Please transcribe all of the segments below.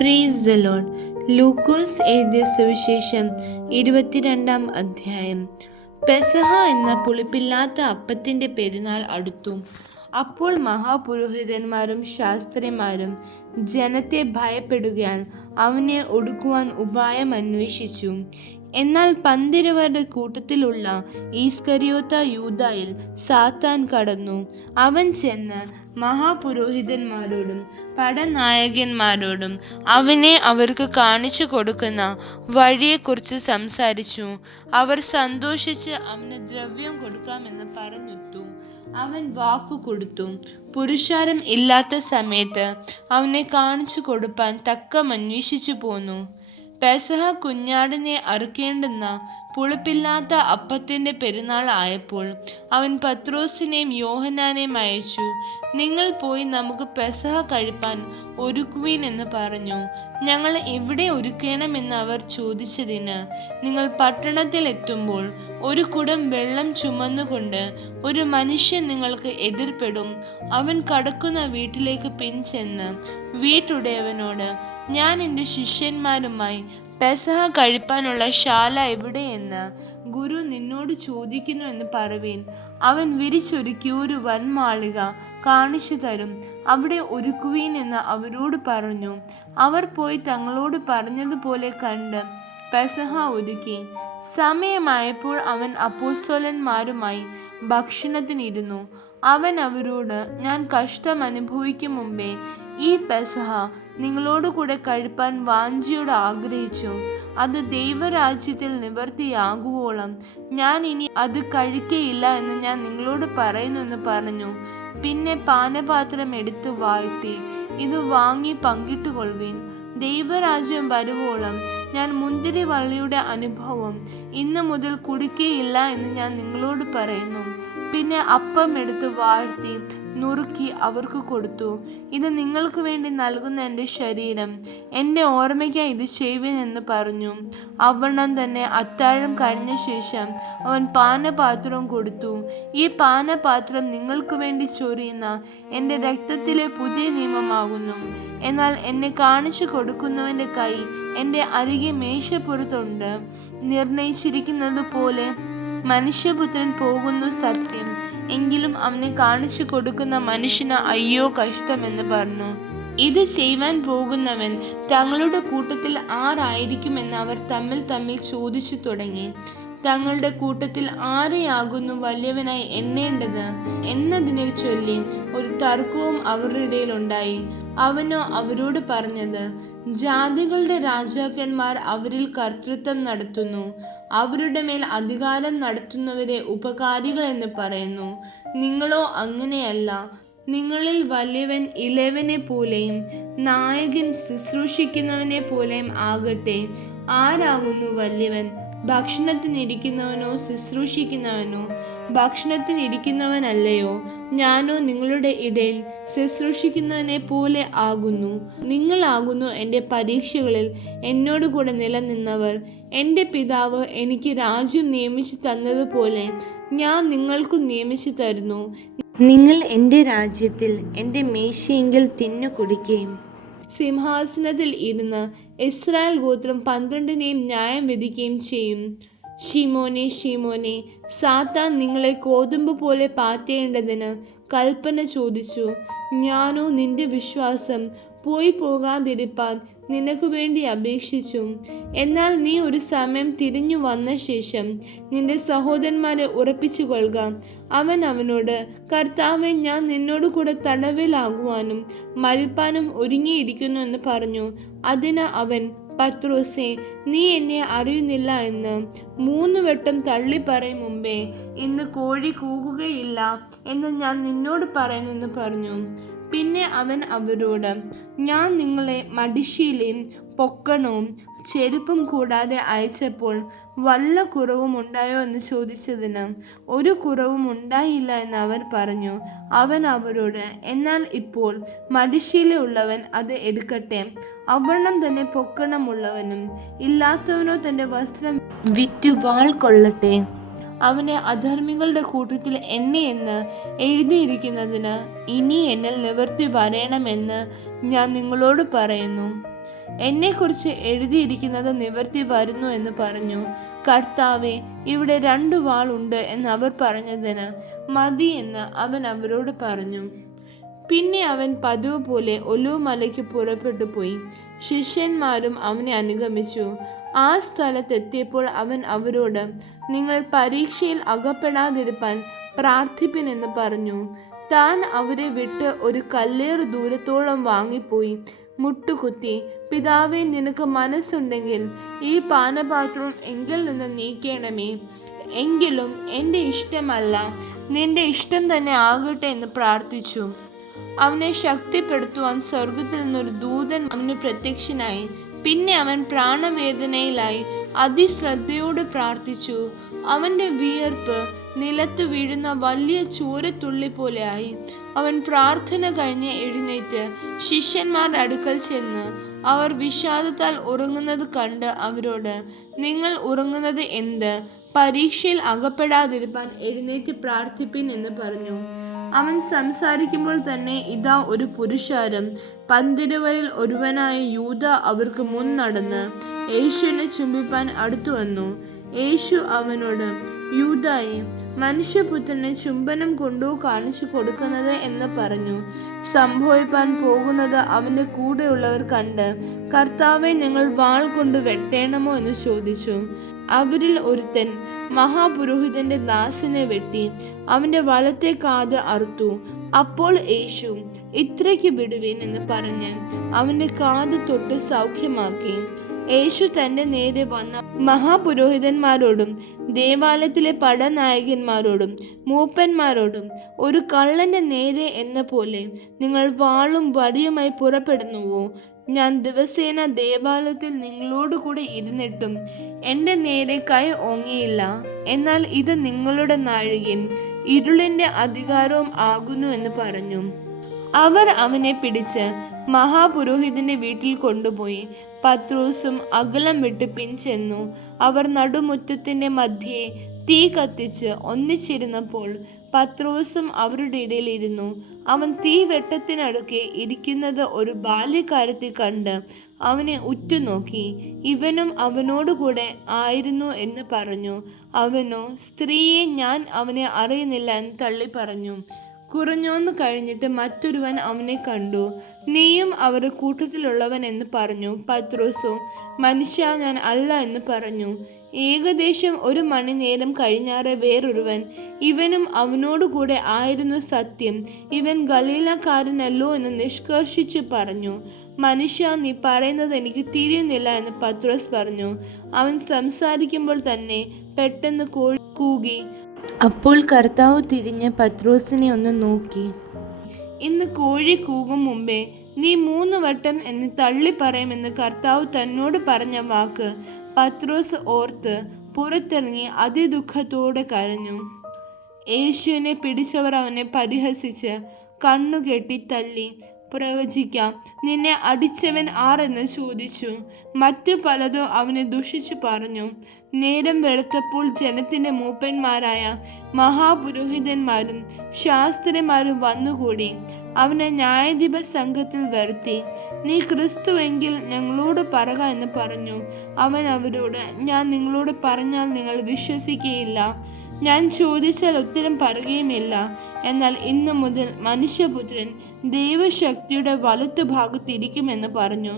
Praise the Lord. ലൂക്കോസ് എഴുതിയ സുവിശേഷം 22-ാം അധ്യായം. പെസഹ എന്ന പുളിപ്പില്ലാത്ത അപ്പത്തിൻ്റെ പെരുന്നാൾ അടുത്തു. അപ്പോൾ മഹാപുരോഹിതന്മാരും ശാസ്ത്രിമാരും ജനത്തെ ഭയപ്പെടുകയാൽ അവനെ ഒടുക്കുവാൻ ഉപായം അന്വേഷിച്ചു. എന്നാൽ 12 കൂട്ടത്തിലുള്ള ഈസ്കര്യോത്ത യൂദായിൽ സാത്താൻ കടന്നു. അവൻ ചെന്ന് മഹാപുരോഹിതന്മാരോടും പടനായകന്മാരോടും അവനെ അവർക്ക് കാണിച്ചു കൊടുക്കുന്ന വഴിയെക്കുറിച്ച് സംസാരിച്ചു. അവർ സന്തോഷിച്ച് അവന് ദ്രവ്യം കൊടുക്കാമെന്ന് പറഞ്ഞൊത്തു. അവൻ വാക്കു കൊടുത്തു. പുരുഷാരം ഇല്ലാത്ത സമയത്ത് അവനെ കാണിച്ചു കൊടുപ്പാൻ തക്കം അന്വേഷിച്ചു പോന്നു. പെസഹ കുഞ്ഞാടിനെ അറുക്കേണ്ടുന്ന പുളിപ്പില്ലാത്ത അപ്പത്തിൻ്റെ പെരുന്നാൾ ആയപ്പോൾ അവൻ പത്രോസിനെയും യോഹന്നാനെയും അയച്ചു. നിങ്ങൾ പോയി നമുക്ക് പെസഹ കഴിപ്പാൻ ഒരുക്കുവീൻ എന്ന് പറഞ്ഞു. ഞങ്ങൾ എവിടെ ഒരുക്കണമെന്ന് അവർ ചോദിച്ചതിന്, നിങ്ങൾ പട്ടണത്തിൽ എത്തുമ്പോൾ ഒരു കുടം വെള്ളം ചുമന്നുകൊണ്ട് ഒരു മനുഷ്യൻ നിങ്ങൾക്ക് എതിർപ്പെടും. അവൻ കടക്കുന്ന വീട്ടിലേക്ക് പിൻചെന്ന് വീട്ടുടയവനോട്, ഞാൻ എൻ്റെ ശിഷ്യന്മാരുമായി പെസഹ കഴിപ്പാനുള്ള ശാല എവിടെയെന്ന് ഗുരു നിന്നോട് ചോദിക്കുന്നു എന്ന് പറവീൻ. അവൻ വിരിച്ചൊരുക്കി ഒരു വൻമാളിക കാണിച്ചു തരും, അവിടെ ഒരുക്കുവീൻ എന്ന് അവരോട് പറഞ്ഞു. അവർ പോയി തങ്ങളോട് പറഞ്ഞതുപോലെ കണ്ട് പെസഹ ഒരുക്കി. സമയമായപ്പോൾ അവൻ അപ്പോസ്തലന്മാരുമായി ഭക്ഷണത്തിനിരുന്നു. അവൻ അവരോട്, ഞാൻ കഷ്ടം അനുഭവിക്കും മുമ്പേ ഈ പെസഹ നിങ്ങളോട് കൂടെ കഴിപ്പാൻ വാഞ്ചയോട് ആഗ്രഹിച്ചു. അത് ദൈവരാജ്യത്തിൽ നിവൃത്തിയാകുവോളം ഞാൻ ഇനി അത് കഴിക്കയില്ല എന്ന് ഞാൻ നിങ്ങളോട് പറയുന്നു എന്ന് പറഞ്ഞു. പിന്നെ പാനപാത്രം എടുത്തു വാഴ്ത്തി, ഇത് വാങ്ങി പങ്കിട്ടുകൊള്ളുവിൻ. ദൈവരാജ്യം വരുവോളം ഞാൻ മുന്തിരി വള്ളിയുടെ അനുഭവം ഇന്നു മുതൽ കുടിക്കുകയില്ല എന്ന് ഞാൻ നിങ്ങളോട് പറയുന്നു. പിന്നെ അപ്പം എടുത്ത് വാഴ്ത്തി നുറുക്കി അവർക്ക് കൊടുത്തു. ഇത് നിങ്ങൾക്ക് വേണ്ടി നൽകുന്ന എൻ്റെ ശരീരം, എൻ്റെ ഓർമ്മയ്ക്കായി ഇത് ചെയ്യുവിൻ എന്ന് പറഞ്ഞു. അവണ്ണം തന്നെ അത്താഴം കഴിഞ്ഞ ശേഷം അവൻ പാനപാത്രവും കൊടുത്തു. ഈ പാനപാത്രം നിങ്ങൾക്ക് വേണ്ടി ചൊരിയുന്ന എൻ്റെ രക്തത്തിലെ പുതിയ നിയമമാകുന്നു. എന്നാൽ എന്നെ കാണിച്ചു കൊടുക്കുന്നവൻ്റെ കൈ എൻ്റെ അരികെ മേശപ്പുറത്തുണ്ട്. നിർണയിച്ചിരിക്കുന്നത് പോലെ മനുഷ്യപുത്രൻ പോകുന്നു സത്യം, എങ്കിലും അവനെ കാണിച്ചു കൊടുക്കുന്ന മനുഷ്യന് അയ്യോ കഷ്ടമെന്ന് പറഞ്ഞു. ഇത് ചെയ്യുവാൻ പോകുന്നവൻ തങ്ങളുടെ കൂട്ടത്തിൽ ആരായിരിക്കുമെന്ന് അവർ തമ്മിൽ ചോദിച്ചു തുടങ്ങി. തങ്ങളുടെ കൂട്ടത്തിൽ ആരെയാകുന്നു വലിയവനായി എണ്ണേണ്ടത് എന്നതിനെ ചൊല്ലി ഒരു തർക്കവും അവരുടെ ഇടയിലുണ്ടായി. അവനോ അവരോട് പറഞ്ഞത്, ജാതികളുടെ രാജാക്കന്മാർ അവരിൽ കർത്തൃത്വം നടത്തുന്നു, അവരുടെ മേൽ അധികാരം നടത്തുന്നവരെ ഉപകാരികൾ എന്ന് പറയുന്നു. നിങ്ങളോ അങ്ങനെയല്ല. നിങ്ങളിൽ വലിയവൻ ഇളയവനെ പോലെയും നായകൻ ശുശ്രൂഷിക്കുന്നവനെ പോലെയും ആകട്ടെ. ആരാകുന്നു വലിയവൻ? ഭക്ഷണത്തിനിരിക്കുന്നവനോ ശുശ്രൂഷിക്കുന്നവനോ? ഭക്ഷണത്തിനിരിക്കുന്നവനല്ലയോ? ഞാനോ നിങ്ങളുടെ ഇടയിൽ ശുശ്രൂഷിക്കുന്നവനെ പോലെ ആകുന്നു. നിങ്ങളാകുന്നു എൻ്റെ പരീക്ഷകളിൽ എന്നോട് കൂടെ നിലനിന്നവർ. എൻ്റെ പിതാവ് എനിക്ക് രാജ്യം നിയമിച്ചു തന്നതുപോലെ ഞാൻ നിങ്ങൾക്കും നിയമിച്ചു തരുന്നു. നിങ്ങൾ എൻ്റെ രാജ്യത്തിൽ എൻ്റെ മേശയെങ്കിൽ തിന്നു കുടിക്കുകയും സിംഹാസനത്തിൽ ഇരുന്ന് ഇസ്രായേൽ ഗോത്രം 12 ന്യായം വിധിക്കുകയും ചെയ്യും. ശിമോനെ, ശിമോനെ, സാത്താൻ നിങ്ങളെ കോതമ്പ് പോലെ പാറ്റേണ്ടതിന് കൽപ്പന ചോദിച്ചു. ഞാനോ നിന്റെ വിശ്വാസം പോയി പോകാതിരിപ്പാൻ നിനക്ക് വേണ്ടി അപേക്ഷിച്ചു. എന്നാൽ നീ ഒരു സമയം തിരിഞ്ഞു വന്ന ശേഷം നിന്റെ സഹോദരന്മാരെ ഉറപ്പിച്ചു കൊള്ളുക. അവൻ അവനോട്, കർത്താവേ, ഞാൻ നിന്നോട് കൂടെ തടവിലാകുവാനും മരിപ്പാനും ഒരുങ്ങിയിരിക്കുന്നു എന്ന് പറഞ്ഞു. അതിന് അവൻ, പത്രോസേ, നീ എന്നെ അറിയുന്നില്ല എന്ന് 3 വട്ടം തള്ളി പറയും മുമ്പേ ഇന്ന് കോഴി കൂകുകയില്ല എന്ന് ഞാൻ നിന്നോട് പറയുന്നു എന്ന് പറഞ്ഞു. പിന്നെ അവൻ അവരോട്, ഞാൻ നിങ്ങളെ മടിശീലയും പൊക്കണവും ചെരുപ്പും കൂടാതെ അയച്ചപ്പോൾ വല്ല കുറവും ഉണ്ടായോ എന്ന് ചോദിച്ചതിന് ഒരു കുറവും ഉണ്ടായില്ല എന്ന് അവർ പറഞ്ഞു. അവൻ അവരോട്, എന്നാൽ ഇപ്പോൾ മടിശീലയുള്ളവൻ അത് എടുക്കട്ടെ. അവണ്ണം തന്നെ പൊക്കണമുള്ളവനും ഇല്ലാത്തവനോ തൻ്റെ വസ്ത്രം വിറ്റു വാൾ കൊള്ളട്ടെ. അവനെ അധർമ്മികളുടെ കൂട്ടത്തിൽ എണ്ണിയെന്ന് എഴുതിയിരിക്കുന്നതിന് ഇനി എന്നിൽ നിവൃത്തി വരണമെന്ന് ഞാൻ നിങ്ങളോട് പറയുന്നു. എന്നെക്കുറിച്ച് എഴുതിയിരിക്കുന്നത് നിവർത്തി വരുന്നു എന്ന് പറഞ്ഞു. കർത്താവെ, ഇവിടെ 2 വാളുണ്ട് എന്ന് അവർ പറഞ്ഞതിന് മതി എന്ന് അവൻ അവരോട് പറഞ്ഞു. പിന്നെ അവൻ പതിവ് പോലെ ഒലിവുമലയ്ക്ക് പുറപ്പെട്ടു പോയി. ശിഷ്യന്മാരും അവനെ അനുഗമിച്ചു. ആ സ്ഥലത്തെത്തിയപ്പോൾ അവൻ അവരോട്, നിങ്ങൾ പരീക്ഷയിൽ അകപ്പെടാതിരിപ്പാൻ പ്രാർത്ഥിപ്പിൻ എന്ന് പറഞ്ഞു. താൻ അവരെ വിട്ട് ഒരു കല്ലേറ് ദൂരത്തോളം വാങ്ങിപ്പോയി മുട്ടുകുത്തി, പിതാവേ, നിനക്ക് മനസ്സുണ്ടെങ്കിൽ ഈ പാനപാത്രം എങ്കിൽ നിന്ന് നീക്കണമേ. എങ്കിലും എൻ്റെ ഇഷ്ടമല്ല, നിന്റെ ഇഷ്ടം തന്നെ ആകട്ടെ എന്ന് പ്രാർത്ഥിച്ചു. അവനെ ശക്തിപ്പെടുത്തുവാൻ സ്വർഗത്തിൽ നിന്നൊരു ദൂതൻ അവന് പ്രത്യക്ഷനായി. പിന്നെ അവൻ പ്രാണവേദനയിലായി അതിശ്രദ്ധയോടെ പ്രാർത്ഥിച്ചു. അവൻ്റെ വിയർപ്പ് നിലത്ത് വീഴുന്ന വലിയ ചോരത്തുള്ളി പോലെയായി. അവൻ പ്രാർത്ഥന കഴിഞ്ഞ് എഴുന്നേറ്റ് ശിഷ്യന്മാരുടെ അടുക്കൽ ചെന്ന് അവർ വിഷാദത്താൽ ഉറങ്ങുന്നത് കണ്ട് അവരോട്, നിങ്ങൾ ഉറങ്ങുന്നത് എന്ത്? പരീക്ഷയിൽ അകപ്പെടാതിരിപ്പാൻ എഴുന്നേറ്റ് പ്രാർത്ഥിപ്പിൻ എന്ന് പറഞ്ഞു. അവൻ സംസാരിക്കുമ്പോൾ തന്നെ ഇതാ ഒരു പുരുഷാരം, പന്തിരുവരിൽ ഒരുവനായ യൂദ അവർക്ക് മുൻ നടന്ന് യേശുവിനെ ചുംബിപ്പാൻ അടുത്തു വന്നു. യേശു അവനോട്, യൂദായെ, മനുഷ്യപുത്രനെ ചുംബനം കൊണ്ടോ കാണിച്ചു കൊടുക്കുന്നത് എന്ന് പറഞ്ഞു. സംഭവിപ്പാൻ പോകുന്നത് അവൻ്റെ കൂടെയുള്ളവർ കണ്ട്, കർത്താവെ, ഞങ്ങൾ വാൾ കൊണ്ട് വെട്ടേണമോ എന്ന് ചോദിച്ചു. അവരിൽ ഒരുത്തൻ മഹാപുരോഹിതന്റെ ദാസനെ വെട്ടി അവന്റെ വലത്തെ കാത് അറുത്തു. അപ്പോൾ യേശു, ഇത്രയ്ക്ക് വിടുവിൻ എന്ന് പറഞ്ഞ് അവന്റെ കാത് തൊട്ട് സൗഖ്യമാക്കി. യേശു തന്റെ നേരെ വന്ന മഹാപുരോഹിതന്മാരോടും ദേവാലയത്തിലെ പടനായകന്മാരോടും മൂപ്പന്മാരോടും, ഒരു കള്ളന്റെ നേരെ എന്ന പോലെ നിങ്ങൾ വാളും വടിയുമായി പുറപ്പെടുന്നുവോ? ഞാൻ ദിവസേന ദേവാലയത്തിൽ നിങ്ങളോട് കൂടെ ഇരുന്നിട്ടും എൻ്റെ നേരെ കൈ ഓങ്ങിയില്ല. എന്നാൽ ഇത് നിങ്ങളുടെ നാഴികയും ഇരുളിൻ്റെ അധികാരവും ആകുന്നു എന്ന് പറഞ്ഞു. അവർ അവനെ പിടിച്ച് മഹാപുരോഹിതന്റെ വീട്ടിൽ കൊണ്ടുപോയി. പത്രോസും അകലം വിട്ട് പിൻചെന്നു. അവർ നടുമുറ്റത്തിന്റെ മധ്യേ തീ കത്തിച്ച് ഒന്നിച്ചിരുന്നപ്പോൾ പത്രോസും അവരുടെ ഇടയിൽ ഇരുന്നു. അവൻ തീ വെട്ടത്തിനടുക്കെ ഇരിക്കുന്നത് ഒരു ബാല്യക്കാരത്തെ കണ്ട് അവനെ ഉറ്റുനോക്കി. ഇവനും അവനോടുകൂടെ ആയിരുന്നു എന്ന് പറഞ്ഞു. അവനോ, സ്ത്രീയെ, ഞാൻ അവനെ അറിയുന്നില്ല എന്ന് തള്ളി പറഞ്ഞു. കുറഞ്ഞോന്ന് കഴിഞ്ഞിട്ട് മറ്റൊരുവൻ അവനെ കണ്ടു. നീയും അവരുടെ കൂട്ടത്തിലുള്ളവൻ എന്ന് പറഞ്ഞു. പത്രോസോ, മനുഷ്യ, ഞാൻ അല്ല എന്ന് പറഞ്ഞു. ഏകദേശം 1 മണിനേരം കഴിഞ്ഞാറെ വേറൊരുവൻ, ഇവനും അവനോടുകൂടെ ആയിരുന്നു സത്യം, ഇവൻ ഗലീലക്കാരനല്ലോ എന്ന് നിഷ്കർഷിച്ച് പറഞ്ഞു. മനുഷ്യ, നീ പറയുന്നത് എനിക്ക് തിരിയുന്നില്ല എന്ന് പത്രോസ് പറഞ്ഞു. അവൻ സംസാരിക്കുമ്പോൾ തന്നെ പെട്ടെന്ന് കോഴി കൂകി. അപ്പോൾ കർത്താവ് തിരിഞ്ഞ് പത്രോസിനെ ഒന്ന് നോക്കി. ഇന്ന് കോഴി കൂകും മുമ്പേ നീ 3 വട്ടം എന്ന് തള്ളി പറയുമെന്ന് കർത്താവ് തന്നോട് പറഞ്ഞ വാക്ക് പത്രോസ് ഓർത്ത് പുറത്തിറങ്ങി അതിദുഃഖത്തോടെ കരഞ്ഞു. യേശുവിനെ പിടിച്ചവർ അവനെ പരിഹസിച്ച് കണ്ണുകെട്ടി തല്ലി. പ്രവചിക്കാം, നിന്നെ അടിച്ചവൻ ആരെന്ന് ചോദിച്ചു. മറ്റു പലതും അവനെ ദുഷിച്ചു പറഞ്ഞു. നേരം വെളുത്തപ്പോൾ ജനത്തിൻ്റെ മൂപ്പന്മാരായ മഹാപുരോഹിതന്മാരും ശാസ്ത്രിമാരും വന്നുകൂടി അവനെ ന്യായാധിപ സംഘത്തിൽ വരുത്തി. നീ ക്രിസ്തുവെങ്കിൽ ഞങ്ങളോട് പറക എന്ന് പറഞ്ഞു. അവൻ അവരോട്, ഞാൻ നിങ്ങളോട് പറഞ്ഞാൽ നിങ്ങൾ വിശ്വസിക്കുകയില്ല, ഞാൻ ചോദിച്ചാൽ ഉത്തരം പറയുകയുമില്ല. എന്നാൽ ഇന്നു മുതൽ മനുഷ്യപുത്രൻ ദൈവശക്തിയുടെ വലത്തു ഭാഗത്തിരിക്കുമെന്ന് പറഞ്ഞു.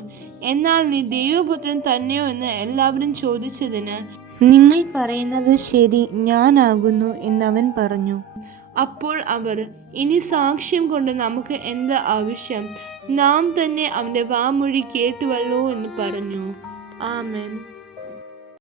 എന്നാൽ നീ ദൈവപുത്രൻ തന്നെയോ എന്ന് എല്ലാവരും ചോദിച്ചതിന്, നിങ്ങൾ പറയുന്നത് ശരി, ഞാനാകുന്നു എന്നവൻ പറഞ്ഞു. അപ്പോൾ അവർ, ഇനി സാക്ഷ്യം കൊണ്ട് നമുക്ക് എന്ത് ആവശ്യം? നാം തന്നെ അവൻ്റെ വാമൊഴി കേട്ടുവല്ലോ എന്ന് പറഞ്ഞു. ആമേൻ.